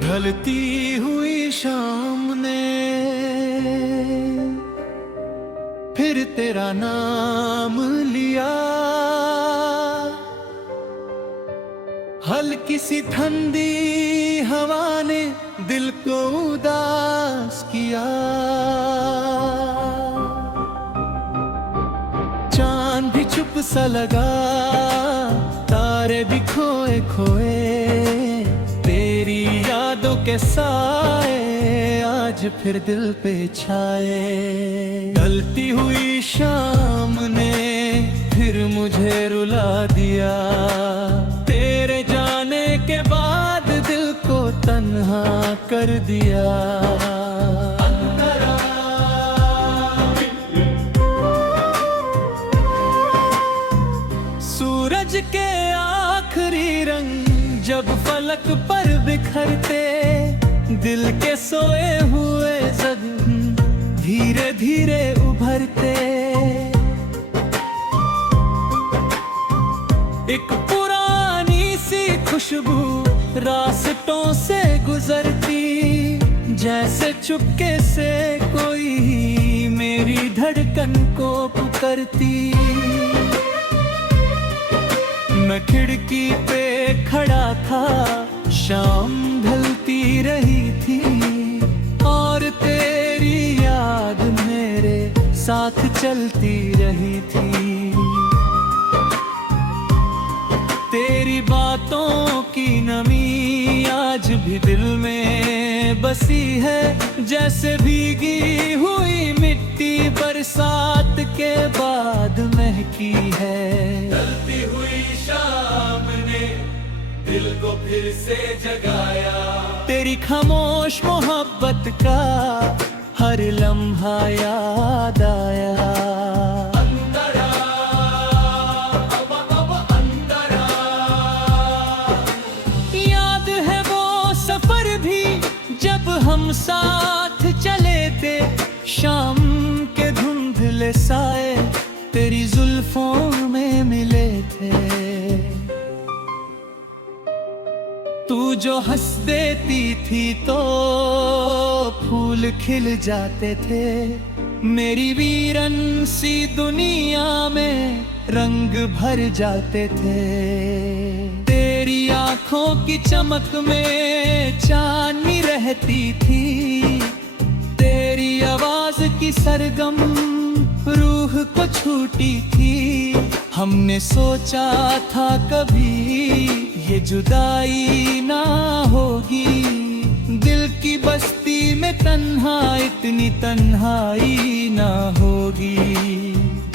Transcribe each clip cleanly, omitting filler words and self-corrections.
ढलती हुई शाम ने फिर तेरा नाम लिया, हल्की सी ठंडी हवा ने दिल को उदास किया। चांद भी चुप सा लगा, तारे भी खोए खोए, तेरी यादों के साए आज फिर दिल पे छाए। ढलती हुई शाम ने फिर मुझे रुला दिया, तेरे जाने के बाद दिल को तन्हा कर दिया। सूरज के आखिरी रंग जब फलक पर बिखरते, दिल के सोए हुए जख्म धीरे धीरे उभरते। एक पुरानी सी खुशबू रास्तों से गुजरती, जैसे चुपके से कोई मेरी धड़कन को पुकारती। मैं खिड़की पे खड़ा था, शाम ढलती रही थी, और तेरी याद मेरे साथ चलती रही थी। तेरी बातों की नमी आज भी दिल में बसी है, जैसे भीगी हुई मिट्टी बरसात के बाद महकी है। ढलती हुई शाम ने दिल को फिर से जगाया, तेरी खामोश मोहब्बत का हर लम्हा याद आया। याद है वो सफर भी जब हम साथ चले थे, शाम के धुंधले साए तेरी जुल्फों में मिले थे। तू जो हंस देती थी तो फूल खिल जाते थे, मेरी वीरन सी दुनिया में रंग भर जाते थे। तेरी आंखों की चमक में चांदनी रहती थी, तेरी आवाज की सरगम रूह को छूटी थी। हमने सोचा था कभी ये जुदाई ना होगी, दिल की बस्ती में तन्हा इतनी तन्हाई ना होगी।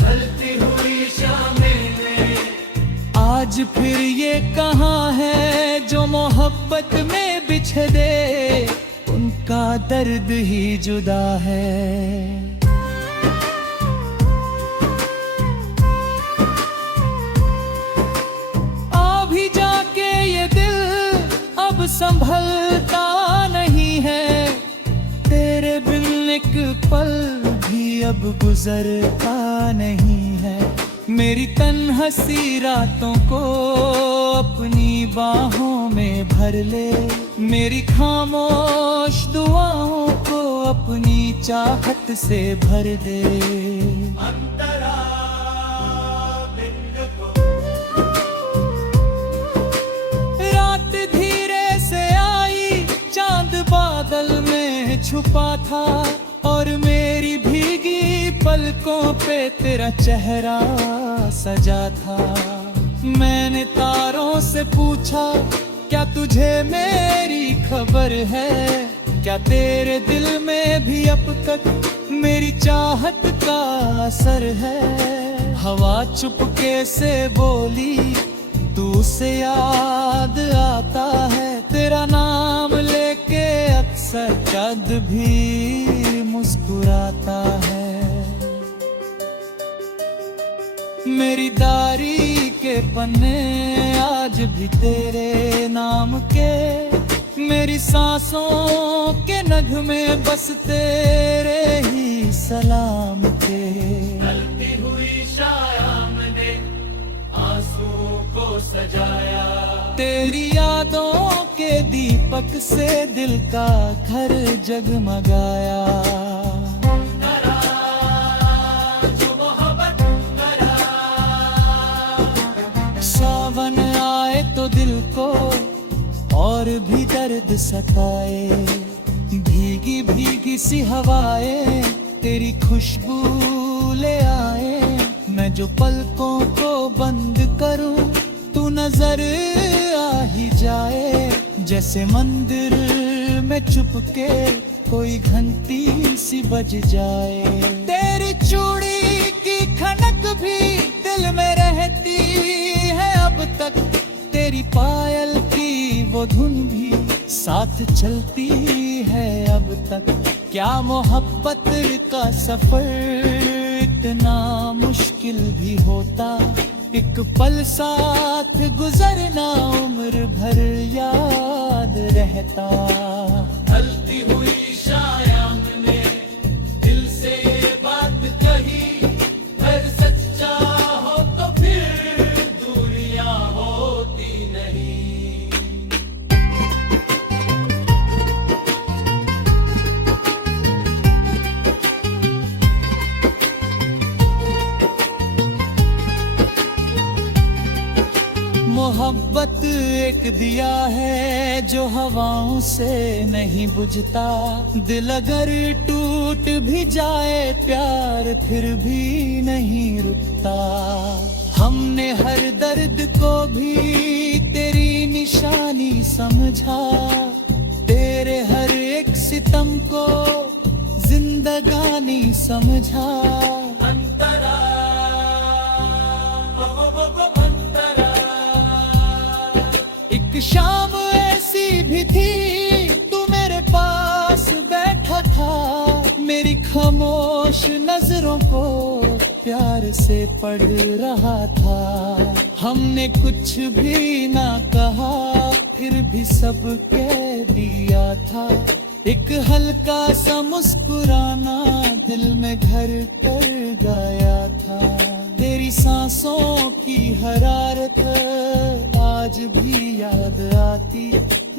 ढलती हुई शामें ने आज फिर ये कहाँ है, जो मोहब्बत में बिछड़े उनका दर्द ही जुदा है। संभलता नहीं है, तेरे बिन एक पल भी अब गुजरता नहीं है। मेरी तन्हसी रातों को अपनी बाहों में भर ले, मेरी खामोश दुआओं को अपनी चाहत से भर दे। बादल में छुपा था और मेरी भीगी पलकों पे तेरा चेहरा सजा था। मैंने तारों से पूछा क्या तुझे मेरी खबर है, क्या तेरे दिल में भी अब तक मेरी चाहत का असर है। हवा चुपके से बोली तू से याद आता है, तेरा नाम लेके अक्सर चाँद भी मुस्कुराता है। मेरी डायरी के पन्ने आज भी तेरे नाम के, मेरी सांसों के नगमे बस तेरे ही सलाम के। ढलती हुई शाम ने आंसू को सजाया, तेरी यादों के दीपक से दिल का घर जगमगाया। सावन आए तो दिल को और भी दर्द सताए, भीगी भीगी सी हवाएं तेरी खुशबू ले आए। मैं जो पलकों को बंद करूं तू नजर आ ही जाए, जैसे मंदिर में चुपके कोई घंटी सी बज जाए। तेरी चूड़ी की खनक भी दिल में रहती है अब तक, तेरी पायल की वो धुन भी साथ चलती है अब तक। क्या मोहब्बत का सफर इतना मुश्किल भी होता, एक पल साथ गुजरना उम्र भर याद रहता। ढलती हुई शाम ने दिल से बात कही, अगर सच्चा हो तो फिर दूरियां होती नहीं। मोहब्बत एक दिया है जो हवाओं से नहीं बुझता, दिल अगर टूट भी जाए प्यार फिर भी नहीं रुकता। हमने हर दर्द को भी तेरी निशानी समझा, तेरे हर एक सितम को जिंदगानी समझा। एक शाम ऐसी भी थी तू मेरे पास बैठा था, मेरी खामोश नजरों को प्यार से पढ़ रहा था। हमने कुछ भी ना कहा फिर भी सब कह दिया था, एक हल्का सा मुस्कुराना दिल में घर कर गया था। तेरी सांसों की हरारत आज भी याद आती,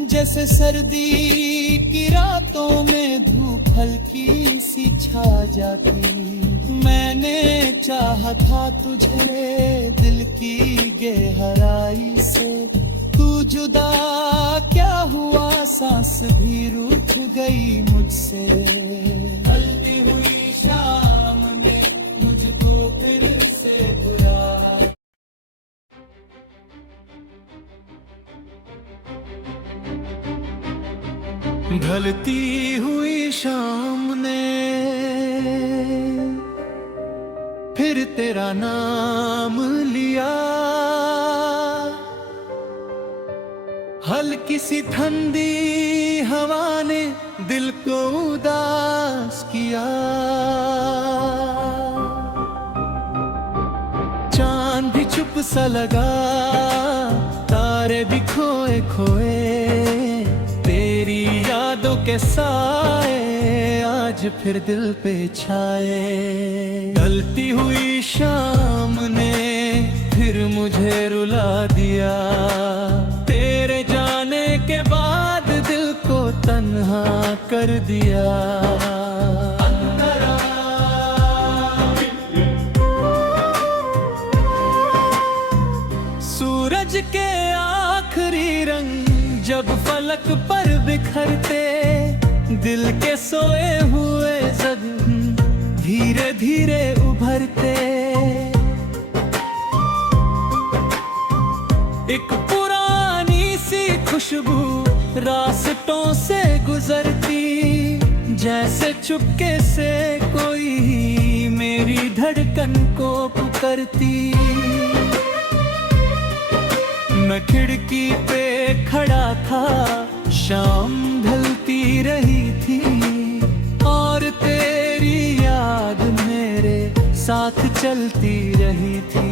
जैसे सर्दी की रातों में धूप हल्की सी छा जाती। मैंने चाहा था तुझे दिल की गहराई से, तू जुदा क्या हुआ सांस भी रूठ गई मुझसे। ढलती हुई शाम ने मुझको फिर से बुलाया। ढलती हुई शाम ने फिर तेरा नाम लिया, हल्की सी ठंडी हवा ने दिल को उदास किया। चांद भी चुप सा लगा, तारे भी खोए खोए, तेरी यादों के साए आज फिर दिल पे छाए। ढलती हुई शाम ने फिर मुझे रुला दिया, तेरे जाने के बाद दिल को तन्हा कर दिया। सूरज के आखिरी रंग जब फलक पर बिखरते, दिल के सोए हुए जख्म धीरे धीरे उभरते। एक पुरानी सी खुशबू रास्तों से गुजरती, जैसे चुपके से कोई मेरी धड़कन को पुकारती। मैं खिड़की पे खड़ा था, शाम ढलती रही थी, और तेरी याद मेरे साथ चलती रही थी।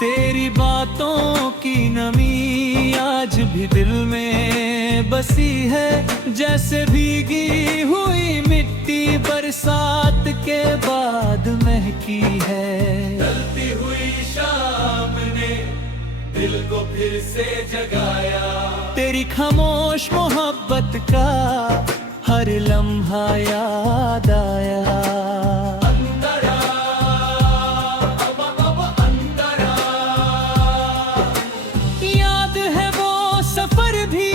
तेरी बातों की नमी आज भी दिल में बसी है, जैसे भीगी हुई मिट्टी बरसात के बाद महकी है। ढलती हुई शाम ने दिल को फिर से जगाया। तेरी खामोश मोहब्बत का हर लम्हा याद आया। अंतरा, अब अंतरा। याद है वो सफर भी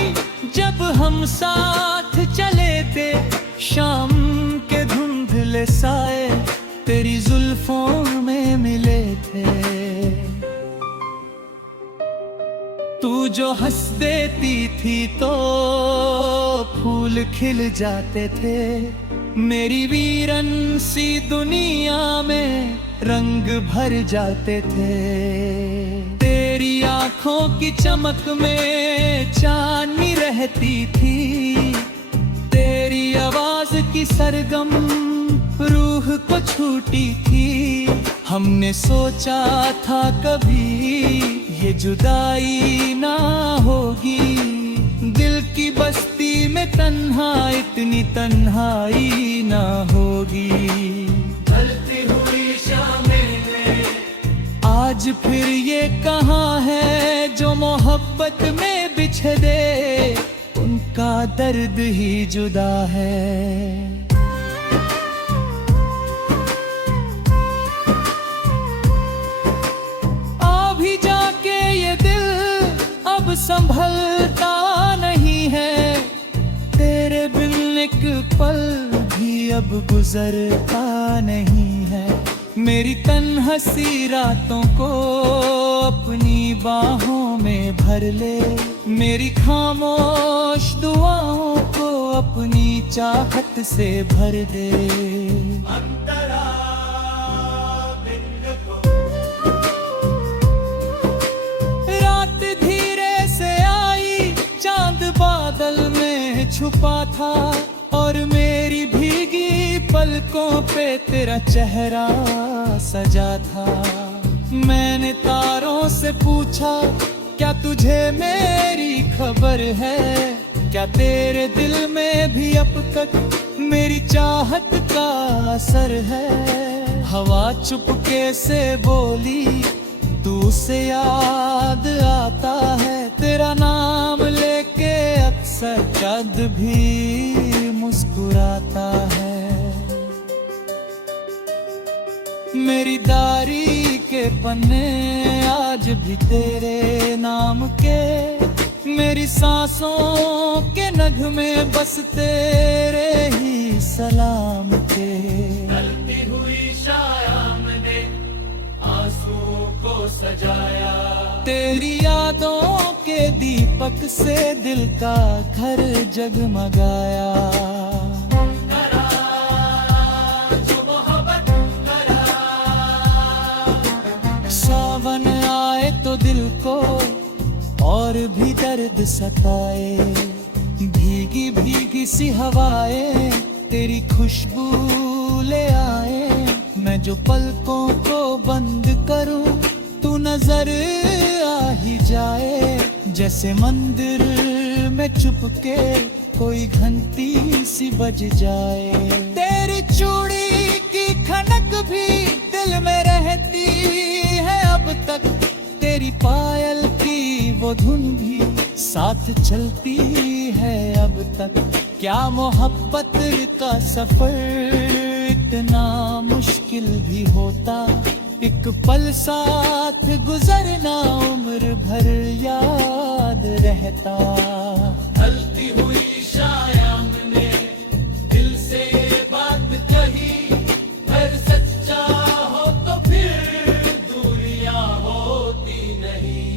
जब हम साथ चले थे, शाम के धुंधले साए तेरी जुल्फों में मिले थे। तू जो हंस देती थी तो फूल खिल जाते थे, मेरी वीरन सी दुनिया में रंग भर जाते थे। तेरी आंखों की चमक में चांदनी रहती थी, तेरी आवाज की सरगम रूह को छूटी थी। हमने सोचा था कभी ये जुदाई ना होगी, दिल की बस्ती में तन्हा इतनी तन्हाई ना होगी। ढलती हुई शामें ने आज फिर ये कहाँ है जो मोहब्बत में बिछड़े, उनका दर्द ही जुदा है। अभी जाके ये दिल अब संभलता नहीं है, तेरे बिन एक पल भी अब गुजरता नहीं है। मेरी तन्हसी रातों को अपनी बाहों में भर ले, मेरी खामोश दुआओं को अपनी चाहत से भर दे। अंतरा बिन को रात धीरे से आई, चांद बादल में छुपा था और मेरी भीगी पलकों पे तेरा चेहरा सजा था। मैंने तारों से पूछा क्या तुझे मेरी खबर है, क्या तेरे दिल में भी अब तक मेरी चाहत का असर है। हवा चुपके से बोली तू से याद आता है, तेरा नाम लेके अक्सर चाँद भी मुस्कुराता है। मेरी डायरी के पन्ने आज भी तेरे नाम के, मेरी सांसों के नगमे बस तेरे ही सलाम के। ढलती हुई शाम ने आंसू को सजाया, तेरी यादों के दीपक से दिल का घर जगमगाया। सावन आए तो दिल को और भी दर्द सताए, भीगी भीगी सी हवाएं तेरी खुशबू ले आए। मैं जो पलकों को बंद करूं तू नजर आ ही जाए, जैसे मंदिर में चुपके कोई घंटी सी बज जाए। तेरी चूड़ी की खनक भी दिल में रहती है अब तक, तेरी पायल की वो धुन भी साथ चलती है अब तक। क्या मोहब्बत का सफर इतना मुश्किल भी होता, एक पल साथ गुजरना उम्र भर याद रहता। ढलती हुई शाम ने दिल से बात कही, अगर सच्चा हो तो फिर दूरियां होती नहीं।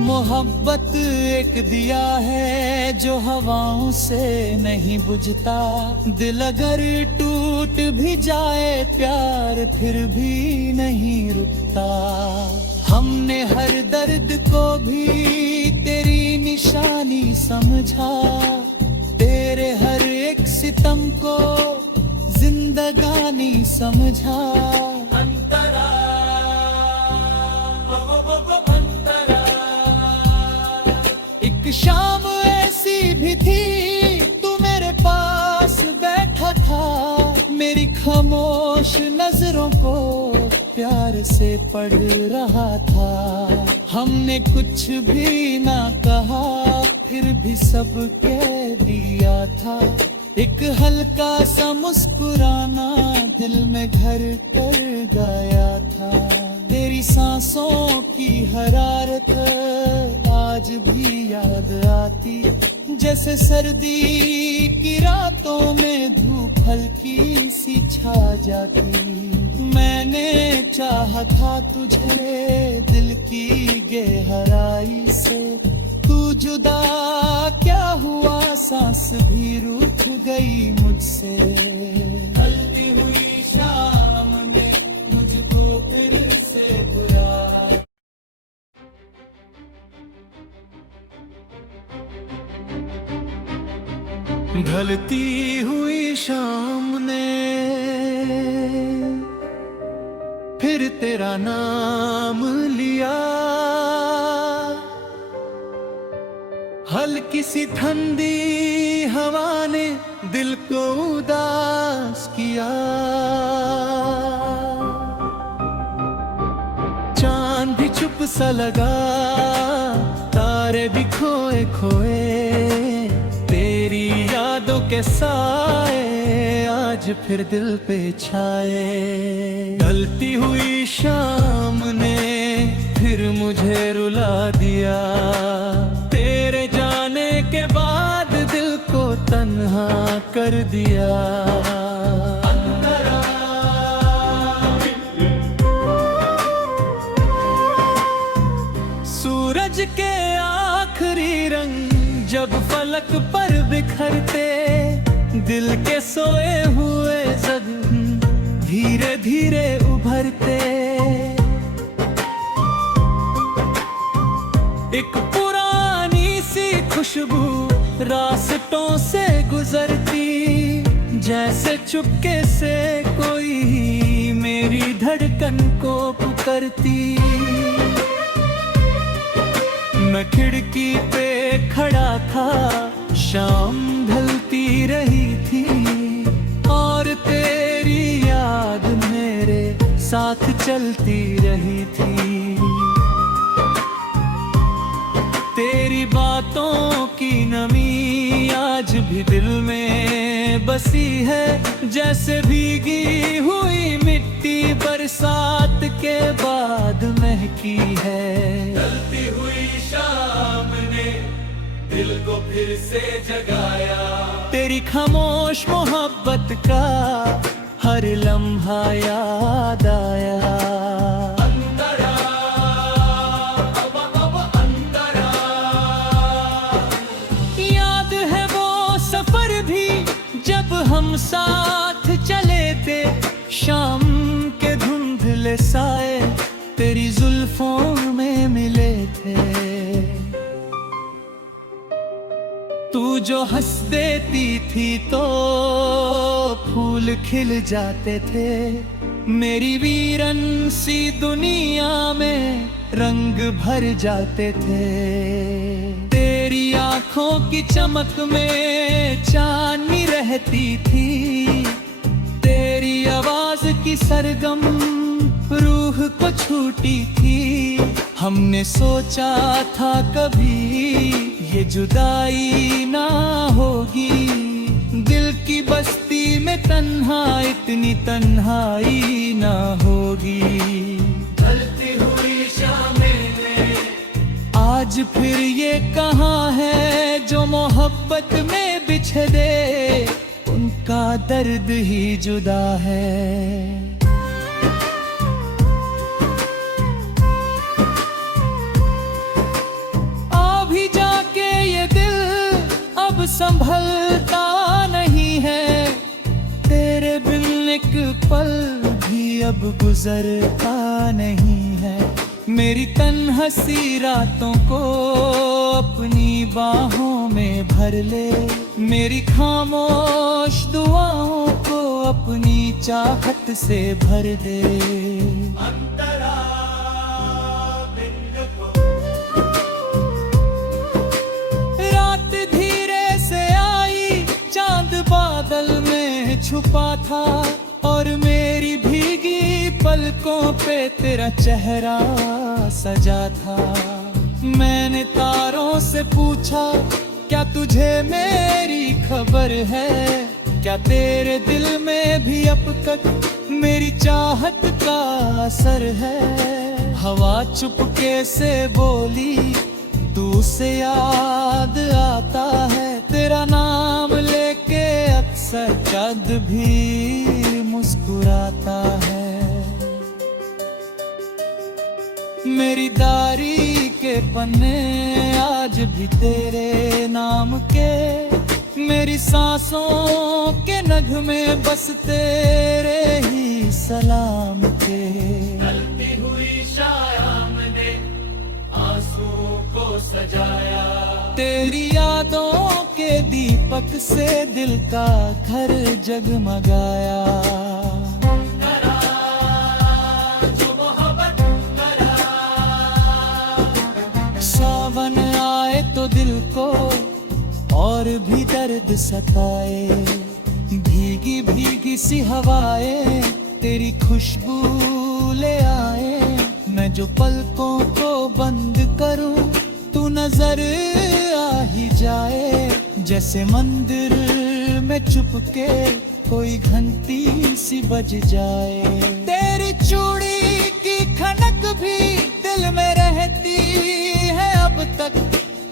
मोहब्बत एक दिया है जो हवाओं से नहीं बुझता, दिल अगर टूट भी जाए प्यार फिर भी नहीं रुकता। हमने हर दर्द को भी तेरी निशानी समझा, तेरे हर एक सितम को जिंदगानी समझा। अंतरा एक एक शाम ऐसी भी थी, तू मेरे पास बैठा था, मेरी खामोश नजरों को प्यार से पढ़ रहा था। हमने कुछ भी ना कहा, फिर भी सब कह दिया था। एक हल्का सा मुस्कुराना दिल में घर कर गया था। तेरी सांसों की हरारत आज भी याद आती, जैसे सर्दी की रातों में धूप हल्की सी छा जाती। मैंने चाहा था तुझे दिल की गहराई से, तू जुदा क्या हुआ, सांस भी रूठ गई मुझसे। ढलती हुई शाम ने मुझको फिर से बुलाया। ढलती हुई शाम ने फिर तेरा नाम लिया, हल्की सी ठंडी हवा ने दिल को उदास किया। चांद भी चुप सा लगा, तारे भी खोए खोए, तेरी यादों के साए आज फिर दिल पे छाए। ढलती हुई शाम ने फिर मुझे रुला दिया, तेरे जाने के बाद दिल को तन्हा कर दिया। सूरज के आखिरी रंग जब फलक पर बिखरते, दिल के सोए हुए जख्म धीरे धीरे उभरते। एक पुरानी सी खुशबू रास्तों से गुजरती, जैसे चुपके से कोई मेरी धड़कन को पुकारती। मैं खिड़की पे खड़ा था, शाम ढलती रही थी, और तेरी याद मेरे साथ चलती रही थी। तेरी बातों की नमी आज भी दिल में बसी है, जैसे भीगी हुई मिट्टी बरसात के बाद महकी है। ढलती हुई शाम ने दिल को फिर से जगाया, तेरी खामोश मोहब्बत का हर लम्हा याद आया। हम साथ चले थे, शाम के धुंधले साए तेरी जुल्फों में मिले थे। तू जो हंस देती थी तो फूल खिल जाते थे, मेरी वीरन सी दुनिया में रंग भर जाते थे। तेरी आंखों की चमक में चांदनी रहती थी, तेरी आवाज की सरगम रूह को छूटी थी। हमने सोचा था कभी ये जुदाई ना होगी, दिल की बस्ती में तन्हा इतनी तन्हाई ना होगी। ढलती हुई शामें आज फिर ये कहाँ है जो मोहब्बत में बिछड़े दे, उनका दर्द ही जुदा है। अभी जाके ये दिल अब संभलता नहीं है, तेरे बिन एक पल भी अब गुजरता नहीं है। मेरी तन्हसी रातों को अपनी बाहों में भर ले, मेरी खामोश दुआओं को अपनी चाहत से भर दे। अंतरा बिन को छुपा था और मेरी भीगी पलकों पे तेरा चेहरा सजा था। मैंने तारों से पूछा क्या तुझे मेरी खबर है, क्या तेरे दिल में भी अब तक मेरी चाहत का असर है। हवा चुपके से बोली तू से याद आता है, तेरा नाम लेके अक्सर चाँद भी मुस्कुराता है। मेरी डायरी के पन्ने आज भी तेरे नाम के, मेरी सांसों के नगमे बस तेरे ही सलाम के। ढलती हुई शाम ने आंसुओं को सजाया, तेरी यादों के दीपक से दिल का घर जगमगाया। करा जो मोहब्बत करा, सावन आए तो दिल को और भी दर्द सताए, भीगी भीगी सी हवाएं तेरी खुशबू ले आए। मैं जो पलकों को बंद करूं तू नजर आ ही जाए, जैसे मंदिर में चुपके कोई घंटी सी बज जाए। तेरी चूड़ी की खनक भी दिल में रहती है अब तक,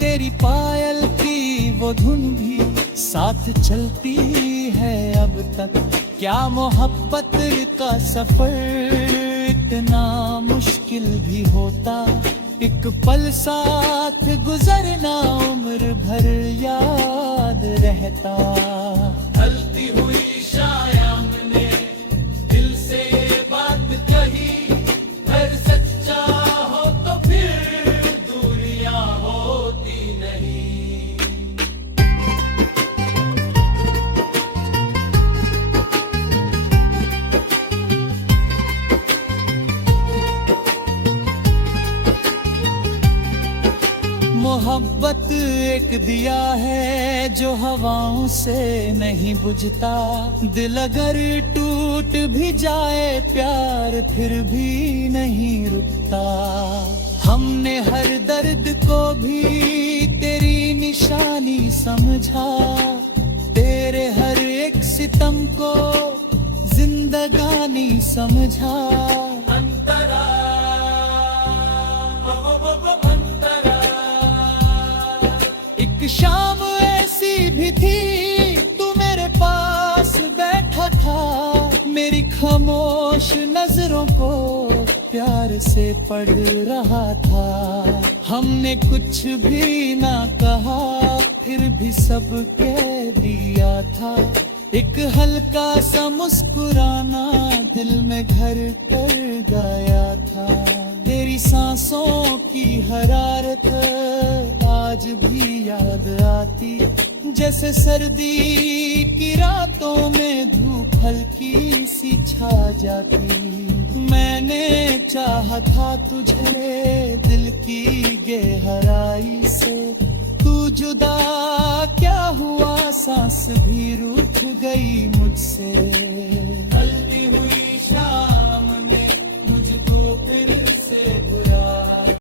तेरी पायल की वो धुन भी साथ चलती है अब तक। क्या मोहब्बत का सफर इतना मुश्किल भी होता, एक पल साथ गुजरना उम्र भर याद रहता। ढलती हुई शाम ने दिल से बात कही, अगर सच्चा हो तो फिर दूरियां होती नहीं। मोहब्बत एक दिया है जो हवाओं से नहीं बुझता, दिल अगर टूट भी जाए प्यार फिर भी नहीं रुकता। हमने हर दर्द को भी तेरी निशानी समझा, तेरे हर एक सितम को जिंदगानी समझा। एक शाम ऐसी भी थी तू मेरे पास बैठा था, मेरी खामोश नजरों को प्यार से पढ़ रहा था। हमने कुछ भी ना कहा फिर भी सब कह दिया था, एक हल्का सा मुस्कुराना दिल में घर कर गया था। तेरी सांसों की हरारत आज भी याद आती, जैसे सर्दी की रातों में धूप हल्की सी छा जाती। मैंने चाहा था तुझे दिल की गहराई से, तू जुदा क्या हुआ सांस भी रूठ गई मुझसे।